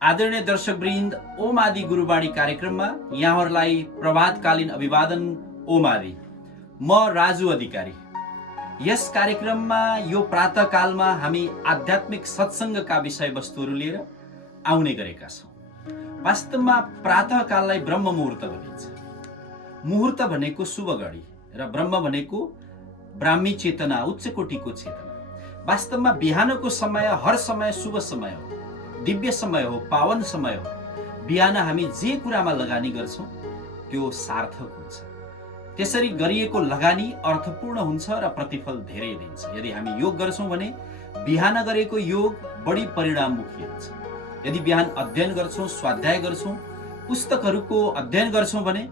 आदरणीय दर्शकवृन्द, ओम आदि गुरुबाणी कार्यक्रममा यहाँहरूलाई प्रभातकालीन अभिवादन। ओम आदि, म राजु अधिकारी। यस कार्यक्रममा यो प्रातःकालमा हामी आध्यात्मिक सत्सङ्गका विषयवस्तुहरू लिएर आउने गरेका छौँ। वास्तवमा प्रातःकाललाई ब्रह्म मुहुर्त भनिन्छ। मुहुर्त भनेको शुभ घडी र ब्रह्म भनेको ब्राह्मी चेतना, उच्च कोटिको चेतना। वास्तवमा बिहानको समय हर समय शुभ समय हो, दिव्य समय हो, पावन समय हो। बिहान हामी जे कुरामा लगानी गर्छौँ त्यो सार्थक हुन्छ। त्यसरी गरिएको लगानी अर्थपूर्ण हुन्छ र प्रतिफल धेरै दिन्छ। यदि हामी योग गर्छौँ भने बिहान गरेको योग बढी परिणाममुखी हुन्छ। यदि बिहान अध्ययन गर्छौँ, स्वाध्याय गर्छौँ, पुस्तकहरूको अध्ययन गर्छौँ भने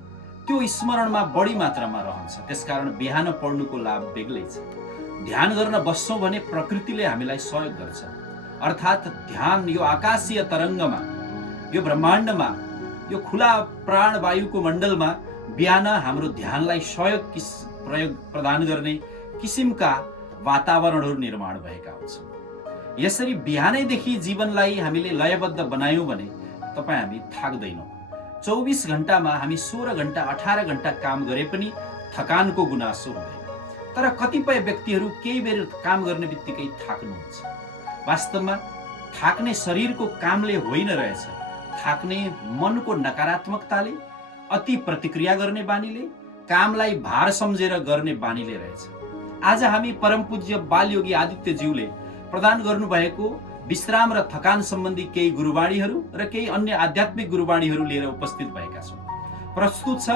त्यो स्मरणमा बढी मात्रामा रहन्छ। त्यसकारण बिहान पढ्नुको लाभ बेग्लै छ। ध्यान गर्न बस्छौँ भने प्रकृतिले हामीलाई सहयोग गर्छ। अर्थात् ध्यान यो आकाशीय तरङ्गमा, यो ब्रह्माण्डमा, यो खुला प्राणवायुको मण्डलमा बिहान हाम्रो ध्यानलाई प्रयोग प्रदान गर्ने किसिमका वातावरणहरू निर्माण भएका हुन्छन्। यसरी बिहानैदेखि जीवनलाई हामीले लयबद्ध बनायौँ भने हामी थाक्दैनौँ। 24 घण्टामा हामी 16 घण्टा 18 घण्टा काम गरे पनि थकानको गुनासो हुँदैन। तर कतिपय व्यक्तिहरू केही बेर काम गर्ने बित्तिकै थाक्नुहुन्छ। वास्तवमा थाक्ने शरीरको कामले होइन रहेछ, थाक्ने मनको नकारात्मकताले, अति प्रतिक्रिया गर्ने बानीले, कामलाई भार सम्झेर गर्ने बानीले रहेछ। आज हामी परम पूज्य बालयोगी आदित्यज्यूले प्रदान गर्नुभएको विश्राम र थकान सम्बन्धी केही गुरुबाणीहरू र केही अन्य आध्यात्मिक गुरुबाणीहरू लिएर उपस्थित भएका छौँ। प्रस्तुत छ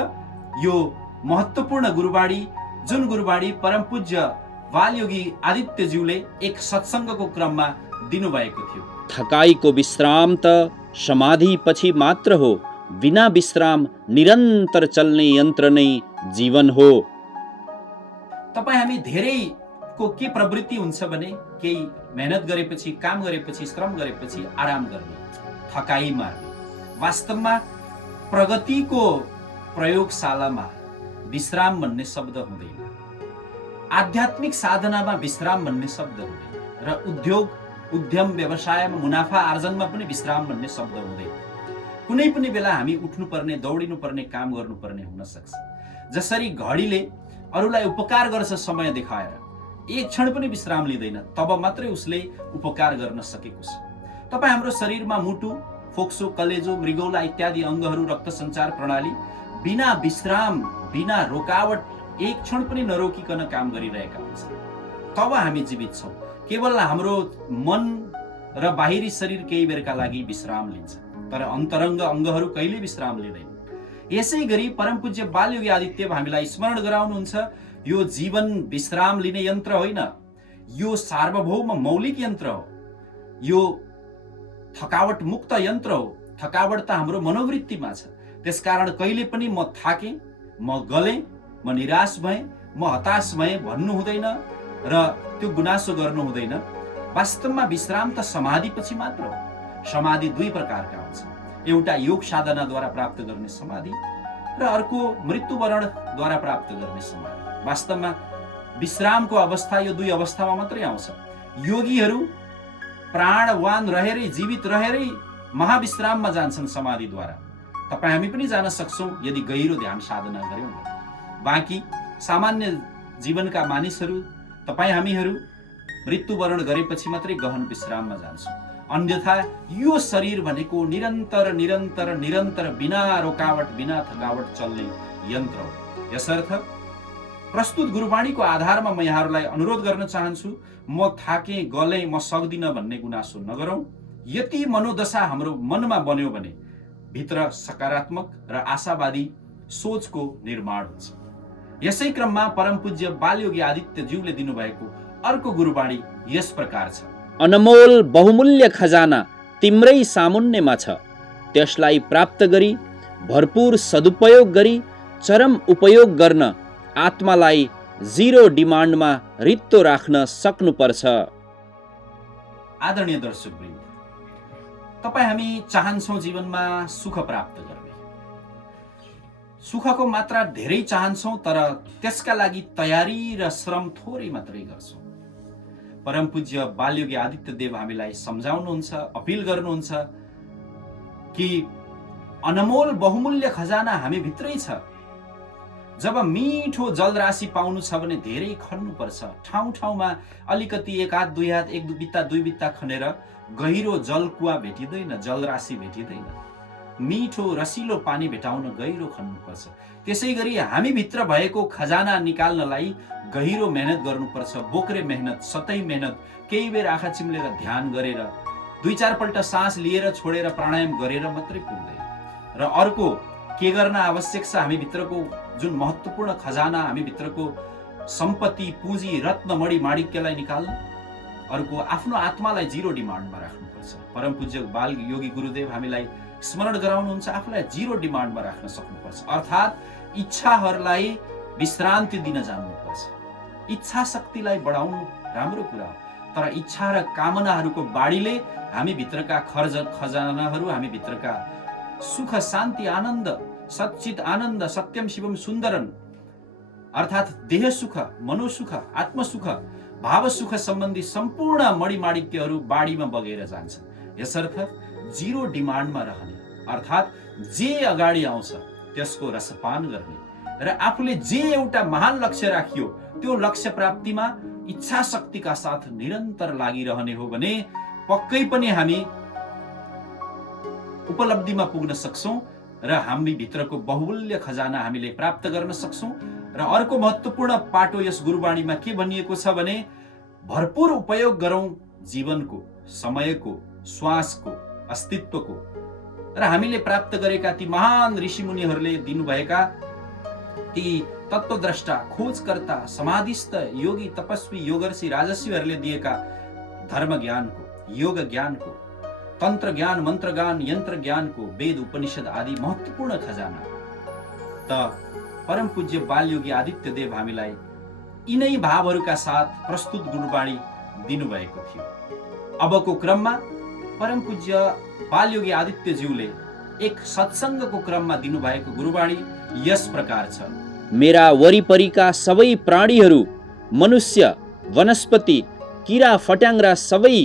यो महत्त्वपूर्ण गुरुबाणी, जुन गुरुबाणी परम पूज्य बालयोगी आदित्यज्यूले एक सत्सङ्गको क्रममा दिनुभएको थियो। थकाइको विश्राम त समाधि पछि मात्र हो, बिना विश्राम निरन्तर चल्ने यन्त्र नै जीवन हो। हामी धेरैको के प्रवृत्ति हुन्छ भने केही मेहनत गरेपछि, काम गरेपछि, श्रम गरेपछि आराम गर्ने, थकाइ मार्ने। वास्तवमा प्रगतिको प्रयोगशालामा विश्राम भन्ने शब्द हुँदैन। आध्यात्मिक साधनामा विश्राम भन्ने शब्द हुँदैन र उद्योग, उद्यम, व्यवसायमा, मुनाफा आर्जनमा पनि विश्राम भन्ने शब्द हुँदैन। कुनै पनि बेला हामी उठ्नुपर्ने, दौडिनुपर्ने, काम गर्नुपर्ने हुन सक्छ। जसरी घडीले अरूलाई उपकार गर्छ समय देखाएर, एक क्षण पनि विश्राम लिँदैन, तब मात्रै उसले उपकार गर्न सकेको छ। हाम्रो शरीरमा मुटु, फोक्सो, कलेजो, मृगौला इत्यादि अङ्गहरू, रक्त सञ्चार प्रणाली बिना विश्राम, बिना रोकावट, एक क्षण पनि नरोकिकन काम गरिरहेका हुन्छ। तब हामी जीवित छौँ। केवल हाम्रो मन र बाहिरी शरीर केही बेरका लागि विश्राम लिन्छ, तर अन्तरङ्ग अङ्गहरू कहिले विश्राम लिँदैन। यसै गरी परम पूज्य बालयोगी आदित्य हामीलाई स्मरण गराउनुहुन्छ, यो जीवन विश्राम लिने यन्त्र होइन, यो सार्वभौम मौलिक यन्त्र हो, यो थकावट मुक्त यन्त्र हो। थकावट त हाम्रो मनोवृत्तिमा छ। त्यसकारण कहिले पनि म थाकेँ, म गलेँ, म निराश भएँ, म हताश भएँ भन्नु हुँदैन र त्यो गुनासो गर्नु हुँदैन। वास्तवमा विश्राम त समाधि पछि मात्र हो। समाधि दुई प्रकारका हुन्छन्, एउटा योग साधनाद्वारा प्राप्त गर्ने समाधि र अर्को मृत्युवरणद्वारा प्राप्त गर्ने समाधि। वास्तवमा विश्रामको अवस्था यो दुई अवस्थामा मात्रै आउँछ। योगीहरू प्राणवान रहेरै, जीवित रहेरै महाविश्राममा जान्छन् समाधिद्वारा। हामी पनि जान सक्छौँ यदि गहिरो ध्यान साधना गर्यौँ भने। बाँकी सामान्य जीवनका मानिसहरू, हामीहरू मृत्युवरण गरेपछि मात्रै गहन विश्राममा जान्छौँ। अन्यथा यो शरीर भनेको निरन्तर निरन्तर निरन्तर बिना रोकावट, बिना थकावट चल्ने यन्त्र हो। यसर्थ प्रस्तुत गुरुबाणीको आधारमा म यहाँहरूलाई अनुरोध गर्न चाहन्छु, म थाकेँ, गलेँ, म सक्दिनँ भन्ने गुनासो नगरौँ। यति मनोदशा हाम्रो मनमा बन्यो भने भित्र सकारात्मक र आशावादी सोचको निर्माण हुन्छ। यसै क्रममा परम पूज्य बालयोगी आदित्यज्यूले दिनुभएको अर्को गुरुबाणी यस प्रकार छ। अनमोल बहुमूल्य खजाना तिम्रै सामुन्नेमा छ, त्यसलाई प्राप्त गरी भरपूर सदुपयोग गरी चरम उपयोग गर्न आत्मालाई जिरो डिमान्डमा रित्तो राख्न सक्नुपर्छ। आदरणीय दर्शकवृन्द, हामी चाहन्छौँ जीवनमा सुख प्राप्त गर्ने। सुखको मात्रा धेरै चाहन्छौँ, तर त्यसका लागि तयारी र श्रम थोरै मात्रै गर्छौँ। परम पूज्य बालयोगी आदित्यदेव हामीलाई सम्झाउनुहुन्छ, अपिल गर्नुहुन्छ, कि अनमोल बहुमूल्य खजाना हामी भित्रै छ। जब मिठो जलराशि पाउनु छ भने धेरै खन्नुपर्छ। ठाउँ ठाउँमा अलिकति एक हात दुई हात एक बित्ता दुई बित्ता खनेर गहिरो जल कुवा भेटिँदैन, जलराशि भेटिँदैन। मिठो रसिलो पानी भेटाउन गहिरो खन्नुपर्छ। त्यसै गरी हामी भित्र भएको खजाना निकाल्नलाई गहिरो मेहनत गर्नुपर्छ, बोक्रे मेहनत, सतै मेहनत, केही बेर आँखा चिम्लेर ध्यान गरेर, दुई चार पल्ट सास लिएर छोडेर प्राणायाम गरेर मात्रै पुग्दैन। र अर्को के गर्न आवश्यक छ, हामी भित्रको जुन महत्त्वपूर्ण खजाना, हामी भित्रको सम्पत्ति, पुँजी, रत्न, मणि माणिक्यलाई निकाल्न। अर्को आफ्नो आत्मालाई जिरो डिमान्डमा राख्नुपर्छ। परम पूज्य बाल योगी गुरुदेव हामीलाई स्मरण गराउनुहुन्छ, आफूलाई जिरो डिमान्डमा राख्न सक्नुपर्छ। अर्थात् इच्छाहरूलाई विश्रान्ति दिन जान्नुपर्छ। इच्छा शक्तिलाई बढाउनु राम्रो कुरा हो, तर इच्छा र कामनाहरूको बाढीले हामी भित्रका खजानाहरू, हामी भित्रका सुख, शान्ति, आनन्द, सच्चित आनन्द, सत्यम शिवम सुन्दरन, अर्थात् देह सुख, मनोसुख, आत्मसुख, भाव सुख सम्बन्धी सम्पूर्ण मणिमाणिक्यहरू बाढीमा बगेर जान्छन्। यसर्थ जिरो डिमान्डमा रहने, अर्थात् जे अगाडि आउँछ त्यसको रसपान गर्ने र आफूले जे एउटा महान लक्ष्य राखियो त्यो लक्ष्य प्राप्तिमा इच्छा शक्तिका साथ निरन्तर लागिरहने हो भने पक्कै पनि हामी उपलब्धिमा पुग्न सक्छौं र हामी भित्रको बहुमूल्य खजाना हामीले प्राप्त गर्न सक्छौं। र अर्को महत्त्वपूर्ण पाटो यस गुरुवाणीमा के भनिएको छ भने भरपूर उपयोग गरौं जीवनको, समयको, श्वासको, अस्तित्वको। र हामीले प्राप्त गरेका ती महान ऋषिमुनिहरूले दिनुभएका ती तत्त्वद्रष्टा, खोजकर्ता, समाधिस्थ, योगी, तपस्वी, योगर्षि, राजस्वीहरूले दिएका धर्म ज्ञानको, योग ज्ञानको, तन्त्र ज्ञान, मन्त्र ज्ञान, यन्त्र ज्ञानको, वेद, उपनिषद आदि महत्त्वपूर्ण खजाना त परम पूज्य बालयोगी आदित्य देव हामीलाई यिनै भावहरूका साथ प्रस्तुत गुरुवाणी दिनुभएको थियो। अबको क्रममा परम पूज्य बालयोगी आदित्यज्यूले एक सत्सङ्गको क्रममा दिनुभएको गुरुवाणी यस प्रकार छ। मेरा वरिपरिका सबै प्राणीहरू, मनुष्य, वनस्पति, किरा फट्याङ्ग्रा सबै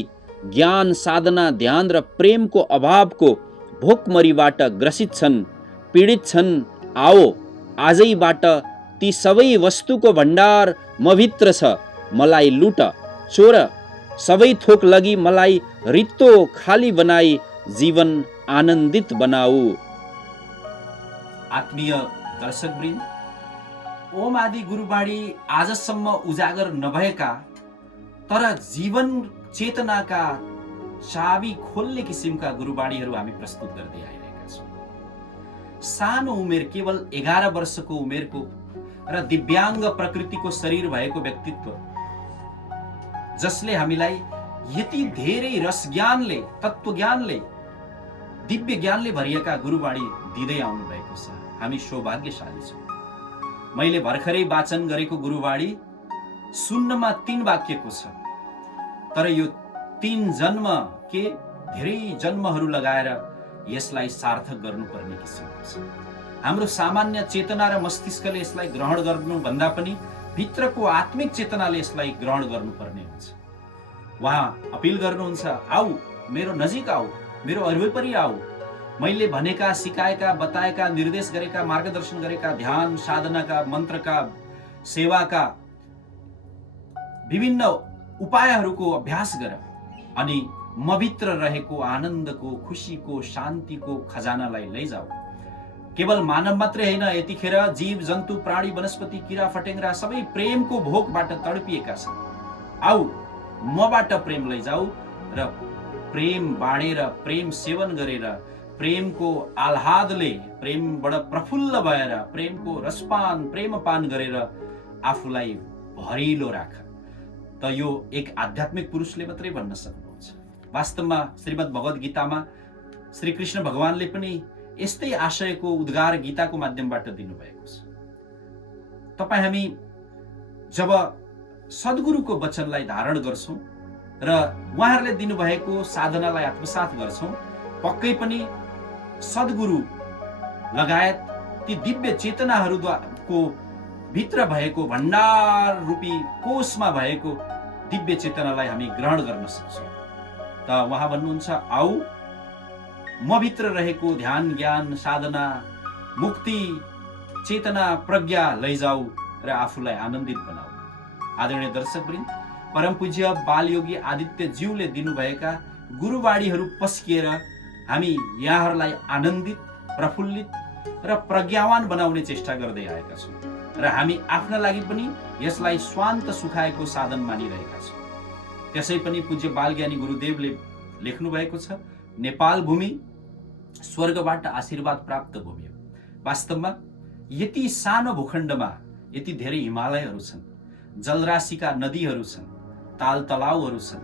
ज्ञान, साधना, ध्यान र प्रेमको अभावको भोकमरीबाट ग्रसित छन्, पीडित छन्। आओ आजैबाट ती सबै वस्तुको भण्डार मभित्र छ, मलाई लुट, चोर, सबै थोक लगी मलाई रित्तो खाली बनाई जीवन आनन्दित बनाऊ। आत्मीय दर्शकवृन्द, ओम आदि गुरुवाणी आजसम्म उजागर नभएका तर जीवन चेतनाका चाबी खोल्ने किसिमका गुरुवाणीहरू हामी प्रस्तुत गर्दै आइरहेका छौँ। सानो उमेर, केवल 11 वर्षको उमेरको र दिव्याङ्ग प्रकृतिको शरीर भएको व्यक्तित्व, जसले हामीलाई यति धेरै रस ज्ञानले, तत्त्व ज्ञानले, दिव्य ज्ञानले भरिएका गुरुवाणी दिँदै आउनु भएको छ। हामी सौभाग्यशाली छौँ। मैले भर्खरै वाचन गरेको गुरुवाणी सुन्नमा 3 वाक्यको छ, तर यो 3 जन्म के धेरै जन्महरू लगाएर यसलाई सार्थक गर्नुपर्ने किसिमको छ। हाम्रो सामान्य चेतना र मस्तिष्कले यसलाई ग्रहण गर्नुभन्दा पनि भित्रको आत्मिक चेतनाले यसलाई ग्रहण गर्नुपर्ने हुन्छ। उहाँ अपिल गर्नुहुन्छ, आऊ मेरो नजिक आऊ, मेरो वरिपरि आऊ। मैले भनेका, सिकाएका, बताएका, निर्देश गरेका, मार्गदर्शन गरेका ध्यान, साधनाका, मन्त्रका, सेवाका विभिन्न उपायहरूको अभ्यास गर अनि मभित्र रहेको आनन्दको, खुसीको, शान्तिको खजानालाई लैजाऊ। केवल मानव मात्रै होइन, यतिखेर जीव जन्तु, प्राणी, वनस्पति, किरा फट्याङ्ग्रा सबै प्रेमको भोकबाट तडपिएका छन्। आऊ मबाट प्रेम लैजाऊ र प्रेम बाँडेर, प्रेम सेवन गरेर, प्रेमको आह्लादले, प्रेमबाट प्रफुल्ल भएर, प्रेमको रसपान, प्रेमपान गरेर आफूलाई भरिलो राख। त यो एक आध्यात्मिक पुरुषले मात्रै भन्न सक्नुहुन्छ। वास्तवमा श्रीमद् भगवत गीतामा श्री कृष्ण भगवानले पनि यस्तै आशयको उद्गार गीताको माध्यमबाट दिनुभएको छ। तपाईँ हामी जब सद्गुरुको वचनलाई धारण गर्छौं र उहाँहरूले दिनुभएको साधनालाई आत्मसात गर्छौं, पक्कै पनि सद्गुरु लगायत ती दिव्य चेतनाहरूको भित्र भएको भण्डार रूपी कोषमा भएको दिव्य चेतनालाई हामी ग्रहण गर्न सक्छौं। त उहाँ भन्नुहुन्छ, आऊ मभित्र रहेको ध्यान, ज्ञान, साधना, मुक्ति, चेतना, प्रज्ञा लैजाऊ र आफूलाई आनन्दित बनाऊ। आदरणीय दर्शकवृन्द, परम पूज्य बालयोगी आदित्य ज्यूले दिनुभएका गुरुवाणीहरू पस्किएर हामी यहाँहरूलाई आनन्दित, प्रफुल्लित र प्रज्ञावान बनाउने चेष्टा गर्दै आएका छौँ र हामी आफ्ना लागि पनि यसलाई स्वान्त सुखाएको साधन मानिरहेका छौँ। त्यसै पनि पूज्य बालज्ञानी गुरुदेवले लेख्नु भएको छ, नेपाल भूमि स्वर्गबाट आशीर्वाद प्राप्त भूमि हो। वास्तवमा यति सानो भूखण्डमा यति धेरै हिमालयहरू छन्, जलराशिका नदीहरू छन्, ताल तलाउहरू छन्।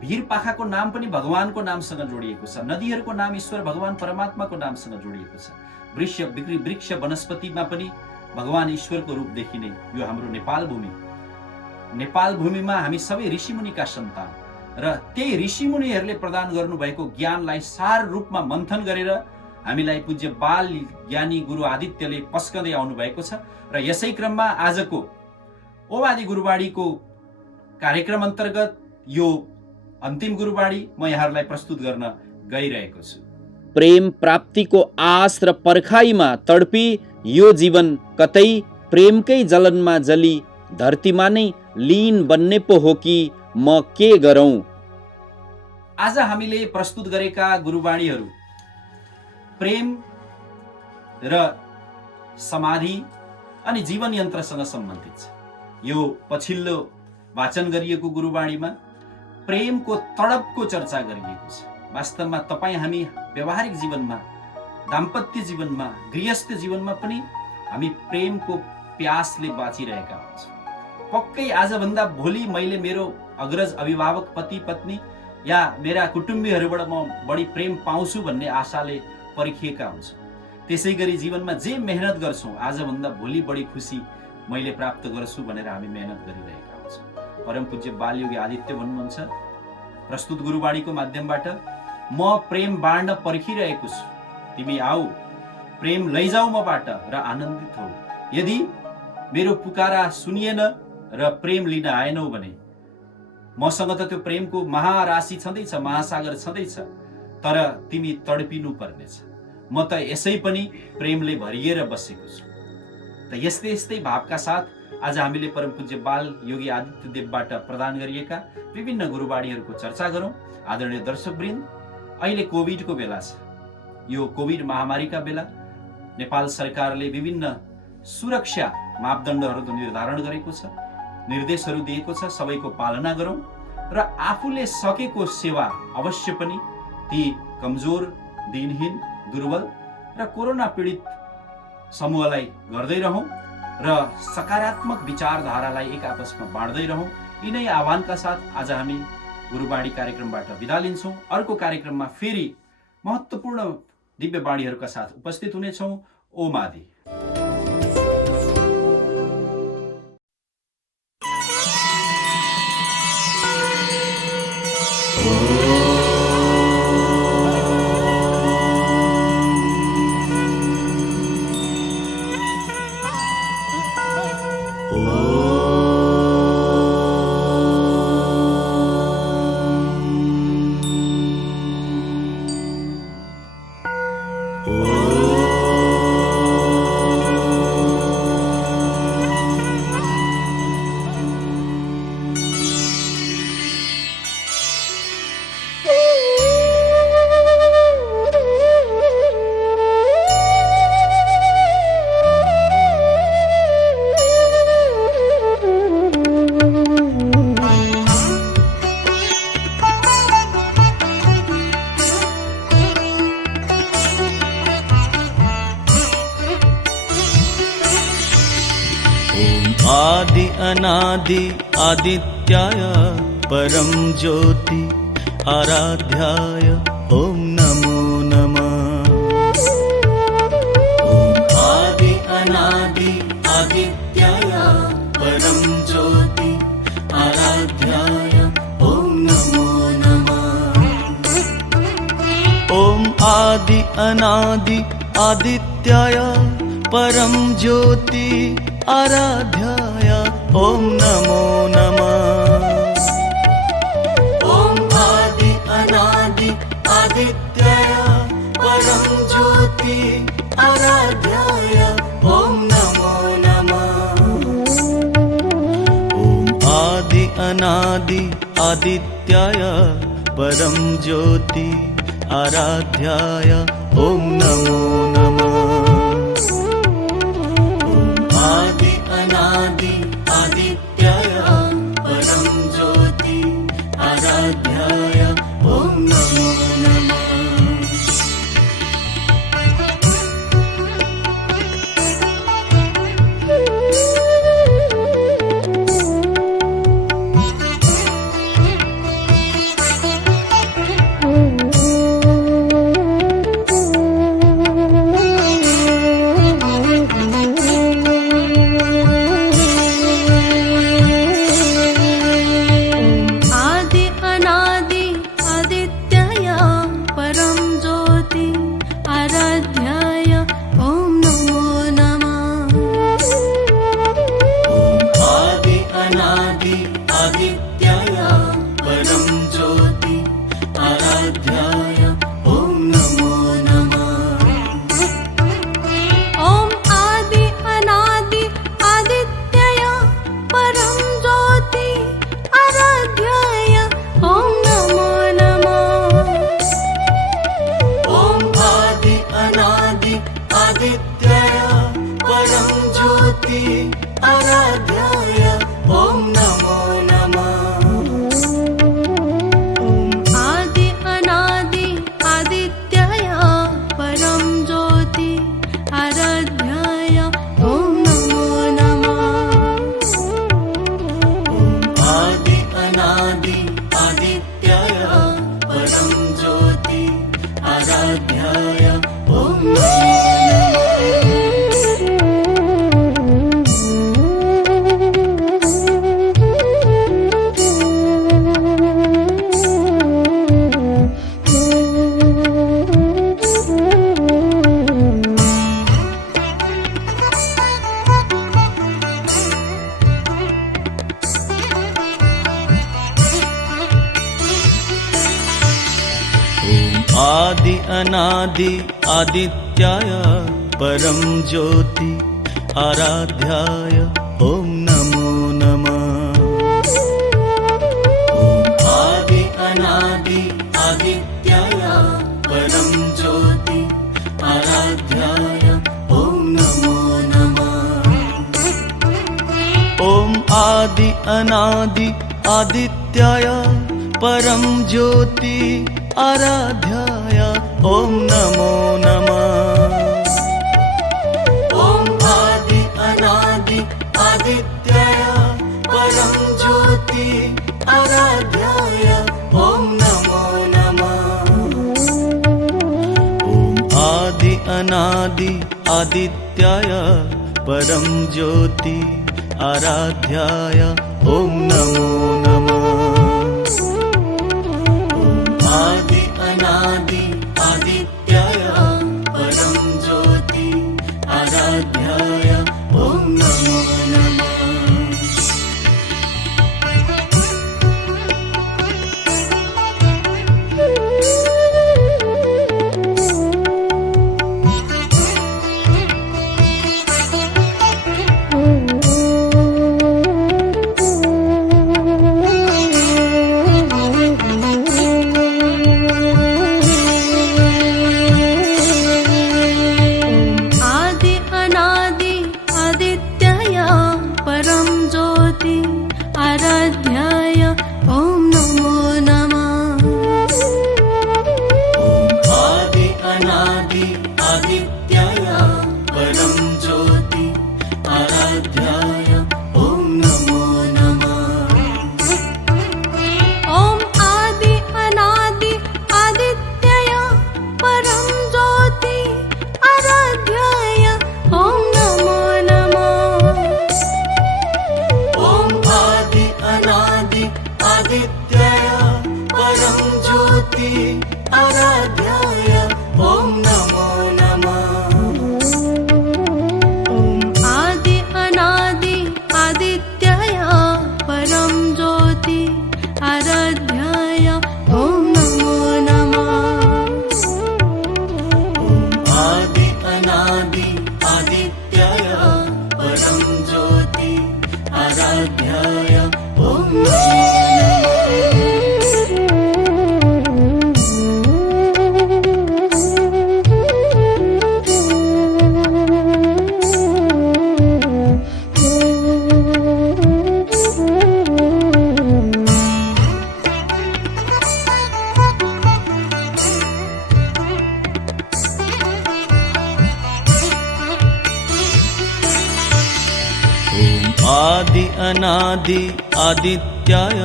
भिर पाखाको नाम पनि भगवानको नामसँग जोडिएको छ, नदीहरूको नाम ईश्वर भगवान परमात्माको नामसँग जोडिएको छ। वृक्ष वनस्पतिमा पनि भगवान ईश्वरको रूप देखिने यो हाम्रो नेपाल भूमि। नेपाल भूमिमा हामी सबै ऋषिमुनिका सन्तान र त्यही ऋषिमुनिहरूले प्रदान गर्नुभएको ज्ञानलाई सार रूपमा मन्थन गरेर हामीलाई पूज्य बाल ज्ञानी गुरु आदित्यले पस्कँदै आउनु भएको छ। र यसै क्रममा आजको ओम आदि गुरुवाणीको कार्यक्रम अन्तर्गत यो अन्तिम गुरुवाणी म यहाँहरूलाई प्रस्तुत गर्न गइरहेको छु। प्रेम प्राप्तिको आश र पर्खाइमा तडपी यो जीवन कतै प्रेमकै जलनमा जली धरतीमा नै लीन बन्ने पो हो कि म के गरौँ। आज हामीले प्रस्तुत गरेका गुरुवाणीहरू प्रेम र समाधि अनि जीवन यन्त्रसँग सम्बन्धित छ। यो पछिल्लो वाचन गरिएको गुरुवाणीमा प्रेमको तडपको चर्चा गरिएको छ। वास्तवमा तपाईँ हामी व्यवहारिक जीवनमा, दाम्पत्य जीवनमा, गृहस्थ जीवनमा पनि हामी प्रेमको प्यासले बाँचिरहेका हुन्छौँ। पक्कै आजभन्दा भोलि मैले मेरो अग्रज अभिभावक, पति पत्नी या मेरा कुटुम्बीहरूबाट म बढी प्रेम पाउँछु भन्ने आशाले पर्खिएका हुन्छौँ। त्यसै गरी जीवनमा जे मेहनत गर्छौँ आजभन्दा भोलि बढी खुसी मैले प्राप्त गर्छु भनेर हामी मेहनत गरिरहेका हुन्छौँ। परम पूज्य बालयोगी आदित्य भन्नुहुन्छ प्रस्तुत गुरुवाणीको माध्यमबाट, म प्रेम बाँड्न पर्खिरहेको छु, तिमी आऊ, प्रेम लैजाऊ मबाट र आनन्दित हौ। यदि मेरो पुकारा सुनिएन र प्रेम लिन आएनौ भने मसँग त त्यो प्रेमको महाराशि छँदैछ, महासागर छँदैछ, तर तिमी तडपिनु पर्नेछ। म त यसै पनि प्रेमले भरिएर बसेको छु। त यस्तै यस्तै भावका साथ आज हामीले परम पूज्य बाल योगी आदित्य देवबाट प्रदान गरिएका विभिन्न गुरुवाणीहरूको चर्चा गरौँ। आदरणीय दर्शकवृन्द, अहिले कोभिडको बेला छ। यो कोभिड महामारीका बेला नेपाल सरकारले विभिन्न सुरक्षा मापदण्डहरू निर्धारण गरेको छ, निर्देशहरू दिएको छ। सबैको पालना गरौँ र आफूले सकेको सेवा अवश्य पनि ती कमजोर, दिनहीन, दुर्बल र कोरोना पीडित समूहलाई गर्दै रहौँ र सकारात्मक विचारधारालाई एक आपसमा बाँड्दै रहौँ। यिनै आह्वानका साथ आज हामी गुरुवाणी कार्यक्रमबाट बिदा लिन्छौँ। अर्को कार्यक्रममा फेरि महत्त्वपूर्ण दिव्य वाणीहरूका साथ उपस्थित हुनेछौँ। ओम आदि। आदि अनादि आदित्याय परम ज्योति आराध्याय ओम नमो नमः। आदि अनादि आदित्याय परम ज्योति आराध्याय ओम नमो नमः। ओम आदि अनादि आदित्याय परम ज्योति आराध्याय ओम नमो नमः। ओम आदि अनादि आदित्याय अनादि आदित्याय परम ज्योति आराध्याय ॐ नमो नमः। आदि अनादि आदित्याय परम ज्योति आराध्याय ॐ नमो नमः। आदि अनादि आदित्याय परम ज्योति आराध्याय ॐ नमो नमः। आदि अनादि आदित्याय परम ज्योति आराध्याय ॐ नमो नमः। ॐ आदि अनादि आदित्याय परम ज्योति आराध्याय ॐ नमो नमः। ॐ आदि अनादि आदित्याय परम ज्योति आराध्याय ॐ नमो नमः। ॐ आदि अनादि आदित्याय परम ज्योति आराध्याय ॐ नमो नमः। आदि अनादि आदित्याय परम ज्योति आराध्याय ॐ नमो नमः। आराध्याय ॐ नमो नमः। अनादि आदित्याय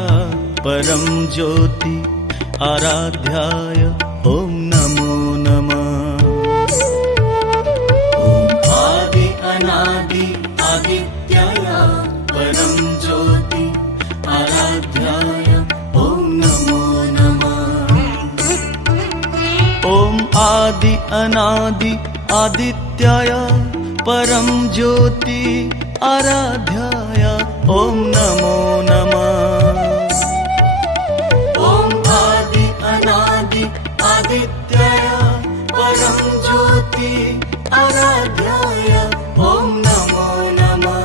परं ज्योति आराध्याय ॐ नमो नमः। आदि अनादि आदित्याय परं ज्योति आराध्याय ॐ नमो नमः। ॐ आदि अनादि आदित्याय परं ज्योति आराध्याय ॐ नमो नमः। ॐ आदि अनादि आदित्याय परं ज्योति आराध्याय ॐ नमो नमः।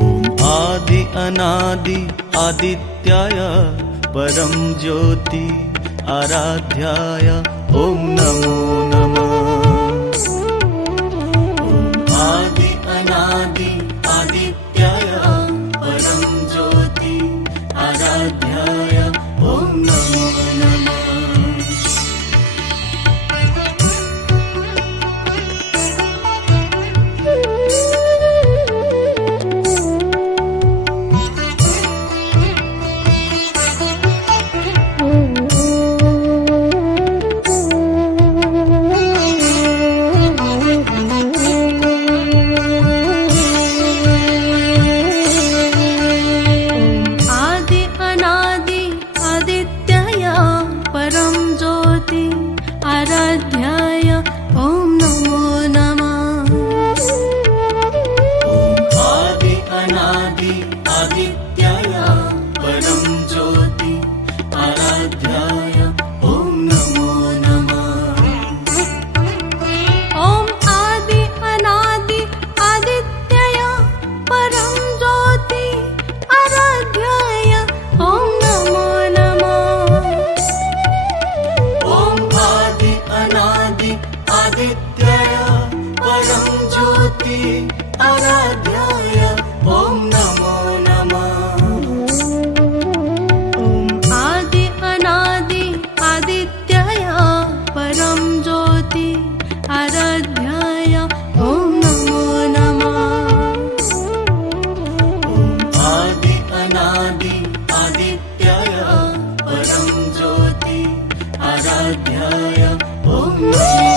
ॐ आदि अनादि आदित्याय परं ज्योति आराध्याय ॐ नमो नमः। आदि अनादि आदित्याय परं ज्योति आराध्याय ॐ नमो नमः। आराध्याय ॐ नमो